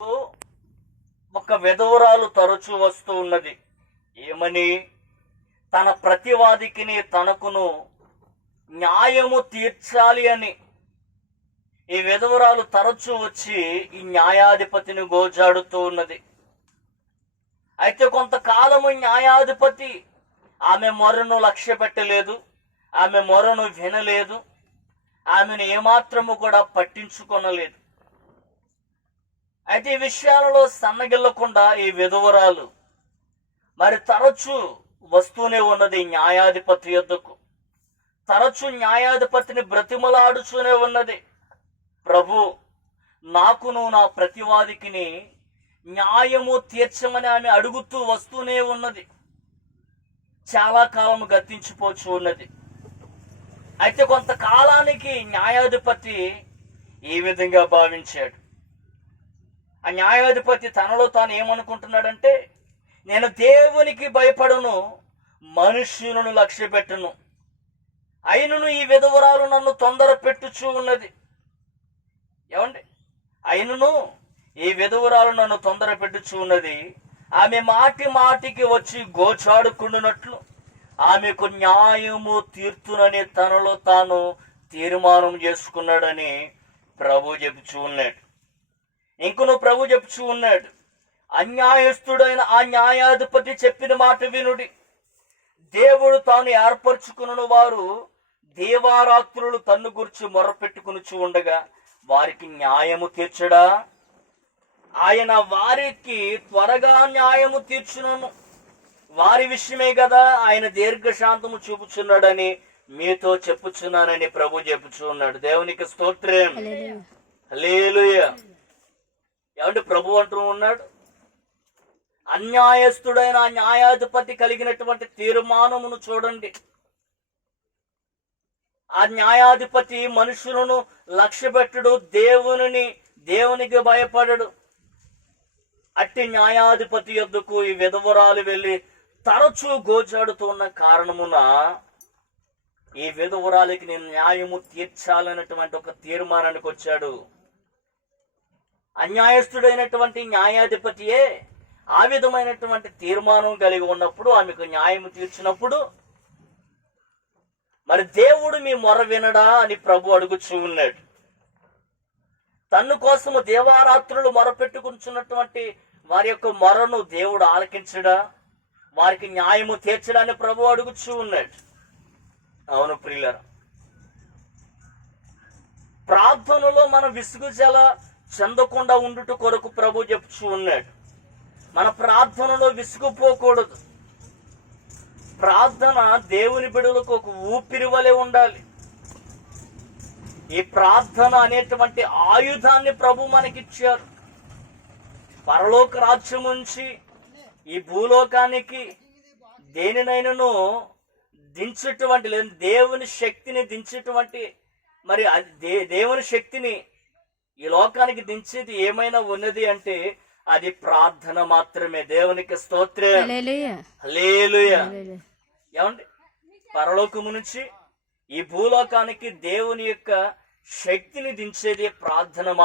ఒక విధవరాలు తరచూ వస్తూ ఉన్నది. ఏమని? తన ప్రతివాదికిని తనకును న్యాయము తీర్చాలి అని. ఈ విధవరాలు తరచూ వచ్చి ఈ న్యాయాధిపతిని గోజాడుతూ ఉన్నది. అయితే కొంతకాలము న్యాయాధిపతి ఆమె మొరను లక్ష్య పెట్టలేదు ఆమె మొరను వినలేదు ఆమెను ఏమాత్రము కూడా పట్టించుకొనలేదు. అయితే ఈ విషయాలలో సన్నగిల్లకుండా ఈ విధవరాలు. మరి తరచు వస్తూనే ఉన్నది న్యాయాధిపతి యుద్ధకు తరచూ న్యాయాధిపతిని బ్రతిమలాడుతూనే ఉన్నది. ప్రభు నాకును నా ప్రతివాదికిని న్యాయము తీర్చమని ఆమె అడుగుతూ వస్తూనే ఉన్నది. చాలా కాలం గతించిపోచు ఉన్నది. అయితే కొంతకాలానికి న్యాయాధిపతి ఈ విధంగా భావించాడు. ఆ న్యాయాధిపతి తనలో తాను ఏమనుకుంటున్నాడంటే నేను దేవునికి భయపడను మనుష్యులను లక్ష్య పెట్టును అయినను ఈ విధవరాలు నన్ను తొందర పెట్టుచూ ఉన్నది. ఏమండి? అయినను ఈ విధవరాలు నన్ను తొందర పెట్టుచూ ఉన్నది. ఆమె మాటి మాటికి వచ్చి గోచాడుకుండునట్లు ఆమెకు న్యాయము తీర్తునని తనలో తాను తీర్మానం చేసుకున్నాడని ప్రభు చెబుచూ ఉన్నాడు ఇంకను ప్రభు చెప్పుచూ ఉన్నాడు. అన్యాయస్తుడైన ఆ న్యాయాధిపతి చెప్పిన మాట వినుడి. దేవుడు తాను ఏర్పరచుకున్న వారు దేవారాత్రులు తన్ను గురించి మొరపెట్టుకునుచు ఉండగా వారికి న్యాయము తీర్చడా? ఆయన వారికి త్వరగా న్యాయము తీర్చునను. వారి విషయమే కదా ఆయన దీర్ఘశాంతము చూపుచున్నాడని మీతో చెప్పుచున్నానని ప్రభు చెప్పుచు ఉన్నాడు. దేవునికి స్తోత్రం. హల్లెలూయా. అంటే ప్రభు అంటూ ఉన్నాడు. అన్యాయస్తుడైన ఆ న్యాయాధిపతి కలిగినటువంటి తీర్మానమును చూడండి. ఆ న్యాయాధిపతి మనుషులను లక్ష్యపెట్టడు దేవుని దేవునికి భయపడడు. అట్టి న్యాయాధిపతి యొద్దకు ఈ విధవరాలు వెళ్ళి తరచూ గోచాడుతున్న కారణమున ఈ విధవరాలకి నేను న్యాయము తీర్చాలన్నటువంటి ఒక తీర్మానానికి వచ్చాడు. అన్యాయస్తుడైనటువంటి న్యాయాధిపతియే ఆ విధమైనటువంటి తీర్మానం కలిగి ఉన్నప్పుడు ఆమెకు న్యాయం తీర్చినప్పుడు మరి దేవుడు మీ మొర వినడా అని ప్రభు అడుగుచూ ఉన్నాడు. తన్ను కోసము దేవారాత్రులు మొరపెట్టుకుంటున్నటువంటి వారి యొక్క మొరను దేవుడు ఆలకించడా? వారికి న్యాయము తీర్చడాన్ని ప్రభు అడుగుచూ ఉన్నాడు. అవును ప్రియులరా ప్రార్థనలో మనం విసుగుజల చెందకుండా ఉండుట కొరకు ప్రభు చెప్తూ ఉన్నాడు. మన ప్రార్థనలో విసుగుపోకూడదు. ప్రార్థన దేవుని బిడులకు ఒక ఊపిరి వలె ఉండాలి. ఈ ప్రార్థన అనేటువంటి ఆయుధాన్ని ప్రభు మనకిచ్చారు. పరలోక రాజ్యం నుంచి ఈ భూలోకానికి దేనినైనాను దించేటువంటి లేదు దేవుని శక్తిని దించేటువంటి మరి అది దే- దేవుని శక్తిని ఈ లోకానికి దించేది ఏమైనా ఉన్నది అంటే అది ప్రార్థన మాత్రమే. దేవునికి స్తోత్రం. ఏమండి? పరలోకము నుంచి ఈ భూలోకానికి దేవుని యొక్క శక్తిని దించేది ప్రార్థన